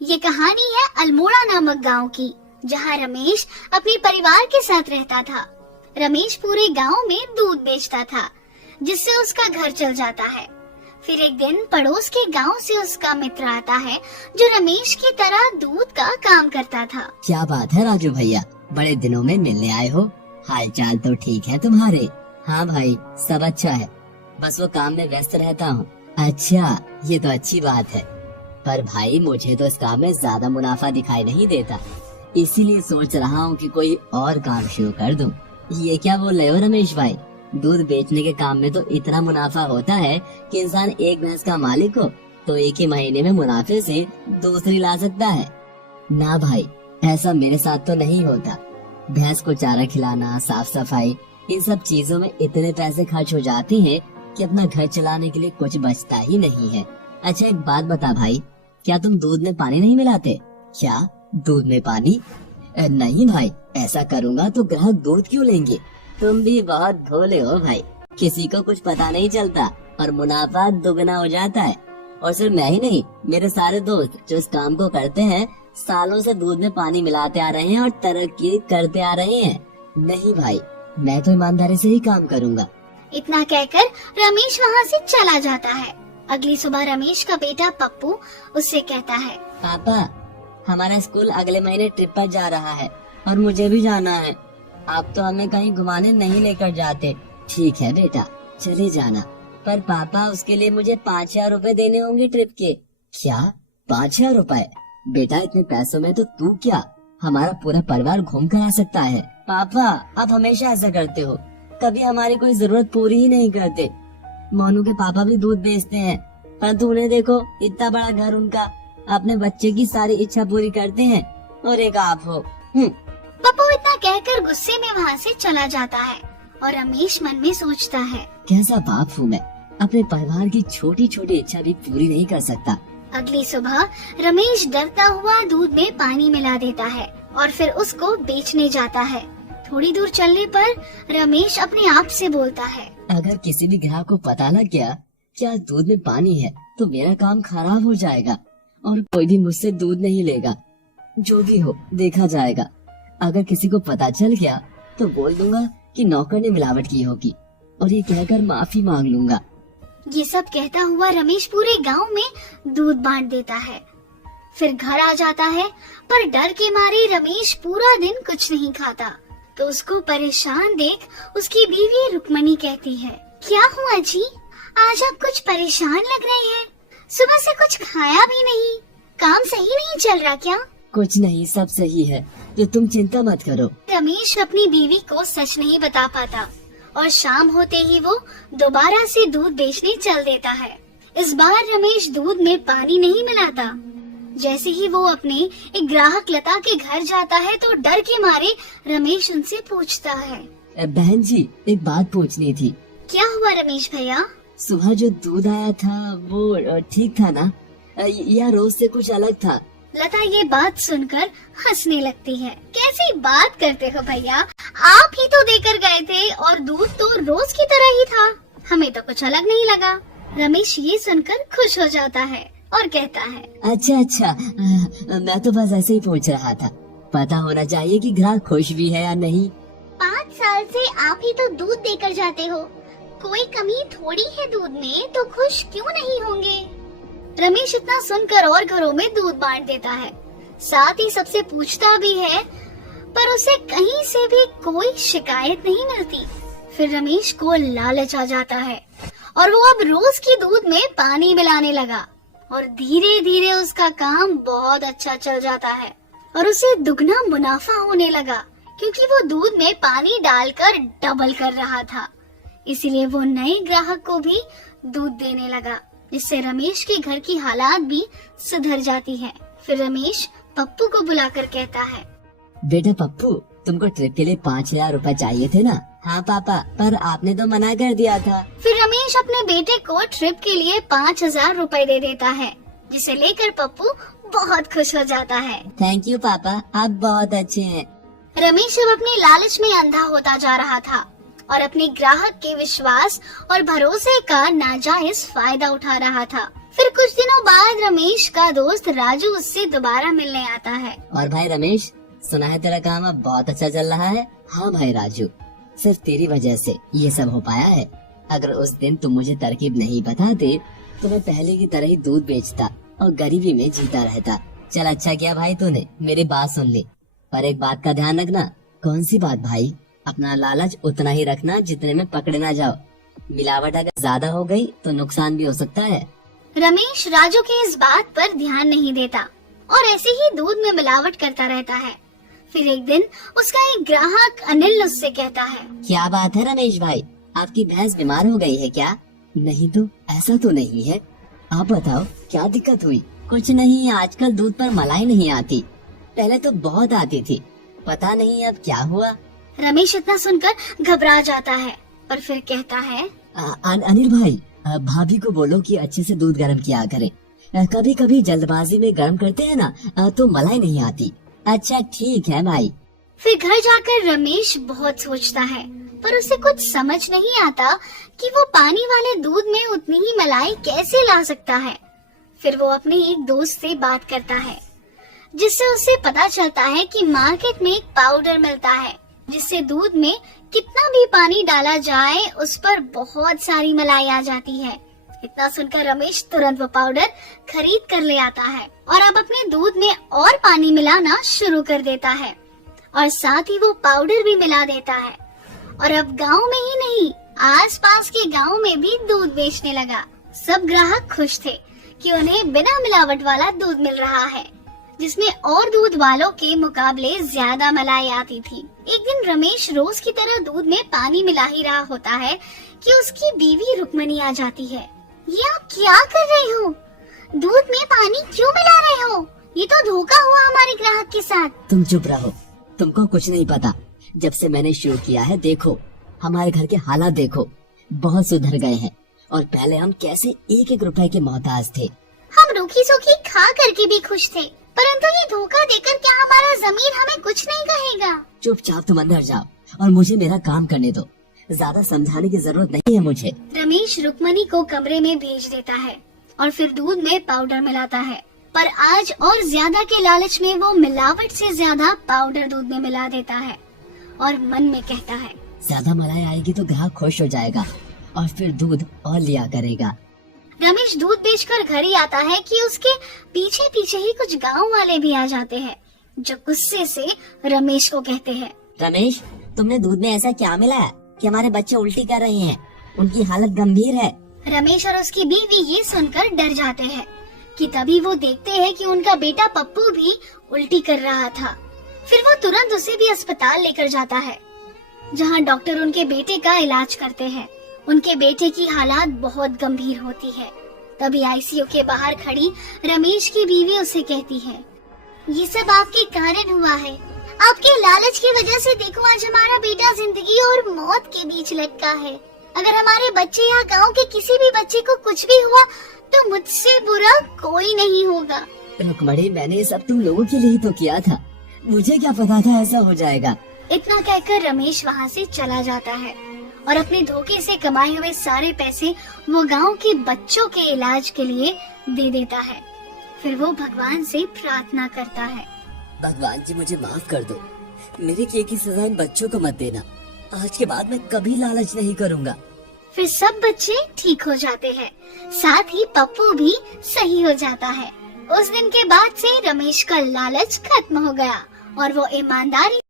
ये कहानी है अल्मोड़ा नामक गांव की, जहां रमेश अपने परिवार के साथ रहता था। रमेश पूरे गांव में दूध बेचता था, जिससे उसका घर चल जाता है। फिर एक दिन पड़ोस के गांव से उसका मित्र आता है, जो रमेश की तरह दूध का काम करता था। क्या बात है राजू भैया, बड़े दिनों में मिलने आए हो। हाल चाल तो ठीक है तुम्हारे? हाँ भाई, सब अच्छा है, बस वो काम में व्यस्त रहता हूँ। अच्छा, ये तो अच्छी बात है, पर भाई मुझे तो इस काम में ज्यादा मुनाफा दिखाई नहीं देता, इसीलिए सोच रहा हूँ कि कोई और काम शुरू कर दूँ। ये क्या बोल रहे हो रमेश भाई? दूध बेचने के काम में तो इतना मुनाफा होता है कि इंसान एक भैंस का मालिक हो तो एक ही महीने में मुनाफे से दूसरी ला सकता है। ना भाई, ऐसा मेरे साथ तो नहीं होता। भैंस को चारा खिलाना, साफ सफाई, इन सब चीजों में इतने पैसे खर्च हो जाते हैं कि अपना घर चलाने के लिए कुछ बचता ही नहीं है। अच्छा एक बात बता भाई, क्या तुम दूध में पानी नहीं मिलाते? क्या दूध में पानी? नहीं भाई, ऐसा करूँगा तो ग्राहक दूध क्यों लेंगे? तुम भी बहुत भोले हो भाई, किसी को कुछ पता नहीं चलता और मुनाफा दुगना हो जाता है। और सिर्फ मैं ही नहीं, मेरे सारे दोस्त जो इस काम को करते हैं सालों से दूध में पानी मिलाते आ रहे हैं और तरक्की करते आ रहे हैं। नहीं भाई, मैं तो ईमानदारी से ही काम करूँगा। इतना कहकर रमेश वहाँ से चला जाता है। अगली सुबह रमेश का बेटा पप्पू उससे कहता है, पापा हमारा स्कूल अगले महीने ट्रिप पर जा रहा है और मुझे भी जाना है। आप तो हमें कहीं घुमाने नहीं लेकर जाते। ठीक है बेटा, चले जाना, पर पापा उसके लिए मुझे 5,000 रूपए देने होंगे ट्रिप के। क्या 5,000 रूपए? बेटा इतने पैसों में तो तू क्या, हमारा पूरा परिवार घूम कर आ सकता है। पापा आप हमेशा ऐसा करते हो, कभी हमारी कोई जरूरत पूरी ही नहीं करते। मोनू के पापा भी दूध बेचते हैं, परंतु उन्हें देखो, इतना बड़ा घर उनका, अपने बच्चे की सारी इच्छा पूरी करते हैं और एक आप हो। पप्पू इतना कहकर गुस्से में वहाँ से चला जाता है और रमेश मन में सोचता है, कैसा बाप हूँ मैं, अपने परिवार की छोटी छोटी इच्छा भी पूरी नहीं कर सकता। अगली सुबह रमेश डरता हुआ दूध में पानी मिला देता है और फिर उसको बेचने जाता है। थोड़ी दूर चलने पर रमेश अपने आप से बोलता है, अगर किसी भी ग्राहक को पता लग गया कि आज दूध में पानी है तो मेरा काम खराब हो जाएगा और कोई भी मुझसे दूध नहीं लेगा। जो भी हो देखा जाएगा। अगर किसी को पता चल गया तो बोल दूंगा कि नौकर ने मिलावट की होगी और ये कहकर माफी मांग लूंगा। ये सब कहता हुआ रमेश पूरे गांव में दूध बांट देता है। फिर घर आ जाता है, पर डर के मारे रमेश पूरा दिन कुछ नहीं खाता। तो उसको परेशान देख उसकी बीवी रुक्मणी कहती है, क्या हुआ जी, आज आप कुछ परेशान लग रहे हैं? सुबह से कुछ खाया भी नहीं, काम सही नहीं चल रहा क्या? कुछ नहीं, सब सही है, जो तुम चिंता मत करो। रमेश अपनी बीवी को सच नहीं बता पाता और शाम होते ही वो दोबारा से दूध बेचने चल देता है। इस बार रमेश दूध में पानी नहीं मिलाता। जैसे ही वो अपने एक ग्राहक लता के घर जाता है तो डर के मारे रमेश उनसे पूछता है, बहन जी एक बात पूछनी थी। क्या हुआ रमेश भैया? सुबह जो दूध आया था वो ठीक था ना, या रोज से कुछ अलग था? लता ये बात सुनकर हंसने लगती है। कैसी बात करते हो भैया, आप ही तो देकर गए थे और दूध तो रोज की तरह ही था, हमें तो कुछ अलग नहीं लगा। रमेश ये सुनकर खुश हो जाता है और कहता है, अच्छा, मैं तो बस ऐसे ही पूछ रहा था, पता होना चाहिए कि ग्राहक खुश भी है या नहीं। 5 साल से आप ही तो दूध देकर जाते हो, कोई कमी थोड़ी है दूध में, तो खुश क्यों नहीं होंगे? रमेश इतना सुनकर और घरों में दूध बांट देता है, साथ ही सबसे पूछता भी है, पर उसे कहीं से भी कोई शिकायत नहीं मिलती। फिर रमेश को लालच आ जाता है और वो अब रोज की दूध में पानी मिलाने लगा और धीरे धीरे उसका काम बहुत अच्छा चल जाता है और उसे दुगना मुनाफा होने लगा, क्योंकि वो दूध में पानी डालकर डबल कर रहा था। इसीलिए वो नए ग्राहक को भी दूध देने लगा, जिससे रमेश के घर की हालात भी सुधर जाती है। फिर रमेश पप्पू को बुलाकर कहता है, बेटा पप्पू, तुमको ट्रिप के लिए 5,000 रूपए चाहिए थे ना? हाँ पापा, पर आपने तो मना कर दिया था। फिर रमेश अपने बेटे को ट्रिप के लिए 5,000 रूपए दे देता है, जिसे लेकर पप्पू बहुत खुश हो जाता है। थैंक यू पापा, आप बहुत अच्छे हैं। रमेश अब अपने लालच में अंधा होता जा रहा था और अपने ग्राहक के विश्वास और भरोसे का नाजायज फायदा उठा रहा था। फिर कुछ दिनों बाद रमेश का दोस्त राजू उससे दोबारा मिलने आता है। और भाई रमेश, सुना है तेरा काम अब बहुत अच्छा चल रहा है। हाँ भाई राजू, सिर्फ तेरी वजह से ये सब हो पाया है। अगर उस दिन तुम मुझे तरकीब नहीं बताते तो मैं पहले की तरह ही दूध बेचता और गरीबी में जीता रहता। चल अच्छा किया भाई तूने मेरी बात सुन ली। पर एक बात का ध्यान रखना। कौन सी बात भाई? अपना लालच उतना ही रखना जितने में पकड़े ना जाओ। मिलावट अगर ज्यादा हो गई तो नुकसान भी हो सकता है। रमेश राजू की इस बात पर ध्यान नहीं देता और ऐसे ही दूध में मिलावट करता रहता है। फिर एक दिन उसका एक ग्राहक अनिल उससे कहता है, क्या बात है रमेश भाई, आपकी भैंस बीमार हो गई है क्या? नहीं तो, ऐसा तो नहीं है। आप बताओ क्या दिक्कत हुई? कुछ नहीं, आजकल दूध पर मलाई नहीं आती, पहले तो बहुत आती थी, पता नहीं अब क्या हुआ। रमेश इतना सुनकर घबरा जाता है और फिर कहता है, अनिल भाई, भाभी को बोलो कि अच्छे से दूध गर्म किया करें। कभी कभी जल्दबाजी में गर्म करते हैं ना तो मलाई नहीं आती। अच्छा ठीक है भाई। फिर घर जाकर रमेश बहुत सोचता है पर उसे कुछ समझ नहीं आता कि वो पानी वाले दूध में उतनी ही मलाई कैसे ला सकता है। फिर वो अपने एक दोस्त से बात करता है जिससे उसे पता चलता है कि मार्केट में एक पाउडर मिलता है जिससे दूध में कितना भी पानी डाला जाए उस पर बहुत सारी मलाई आ जाती है। इतना सुनकर रमेश तुरंत वो पाउडर खरीद कर ले आता है और अब अपने दूध में और पानी मिलाना शुरू कर देता है और साथ ही वो पाउडर भी मिला देता है। और अब गांव में ही नहीं, आसपास के गांव में भी दूध बेचने लगा। सब ग्राहक खुश थे कि उन्हें बिना मिलावट वाला दूध मिल रहा है जिसमें और दूध वालों के मुकाबले ज्यादा मलाई आती थी। एक दिन रमेश रोज की तरह दूध में पानी मिला ही रहा होता है कि उसकी बीवी रुक्मणी आ जाती है। ये आप क्या कर रहे हो? दूध में पानी क्यों मिला रहे हो? ये तो धोखा हुआ हमारे ग्राहक के साथ। तुम चुप रहो, तुमको कुछ नहीं पता। जब से मैंने शुरू किया है, देखो हमारे घर के हालात देखो, बहुत सुधर गए हैं। और पहले हम कैसे एक एक रुपए के मोहताज थे। हम रूखी सूखी खा करके भी खुश थे, परंतु ये धोखा देकर क्या हमारा जमीर हमें कुछ नहीं कहेगा? चुपचाप तुम अंदर जाओ और मुझे मेरा काम करने दो। ज्यादा समझाने की जरूरत नहीं है मुझे। रमेश रुक्मणी को कमरे में भेज देता है और फिर दूध में पाउडर मिलाता है। पर आज और ज्यादा के लालच में वो मिलावट से ज्यादा पाउडर दूध में मिला देता है और मन में कहता है, ज्यादा मलाई आएगी तो ग्राहक खुश हो जाएगा और फिर दूध और लिया करेगा। रमेश दूध बेचकर घर ही आता है कि उसके पीछे पीछे ही कुछ गांव वाले भी आ जाते हैं जो गुस्से से रमेश को कहते हैं, रमेश तुमने दूध में ऐसा क्या मिलाया कि हमारे बच्चे उल्टी कर रहे हैं? उनकी हालत गंभीर है। रमेश और उसकी बीवी ये सुनकर डर जाते हैं कि तभी वो देखते हैं कि उनका बेटा पप्पू भी उल्टी कर रहा था। फिर वो तुरंत उसे भी अस्पताल लेकर जाता है जहां डॉक्टर उनके बेटे का इलाज करते हैं। उनके बेटे की हालत बहुत गंभीर होती है। तभी आईसीयू के बाहर खड़ी रमेश की बीवी उसे कहती है, ये सब आपके कारण हुआ है। आपके लालच की वजह से देखो आज हमारा बेटा जिंदगी और मौत के बीच लटका है। अगर हमारे बच्चे या गांव के किसी भी बच्चे को कुछ भी हुआ तो मुझसे बुरा कोई नहीं होगा। रुक्मणी, मैंने सब तुम लोगों के लिए तो किया था, मुझे क्या पता था ऐसा हो जाएगा। इतना कहकर रमेश वहाँ से चला जाता है और अपने धोखे से कमाए हुए सारे पैसे वो गांव के बच्चों के इलाज के लिए दे देता है। फिर वो भगवान से प्रार्थना करता है, भगवान जी मुझे माफ कर दो, मेरे किए की सजा इन बच्चों को मत देना। आज के बाद मैं कभी लालच नहीं करूँगा। फिर सब बच्चे ठीक हो जाते हैं, साथ ही पप्पू भी सही हो जाता है। उस दिन के बाद से रमेश का लालच खत्म हो गया और वो ईमानदारी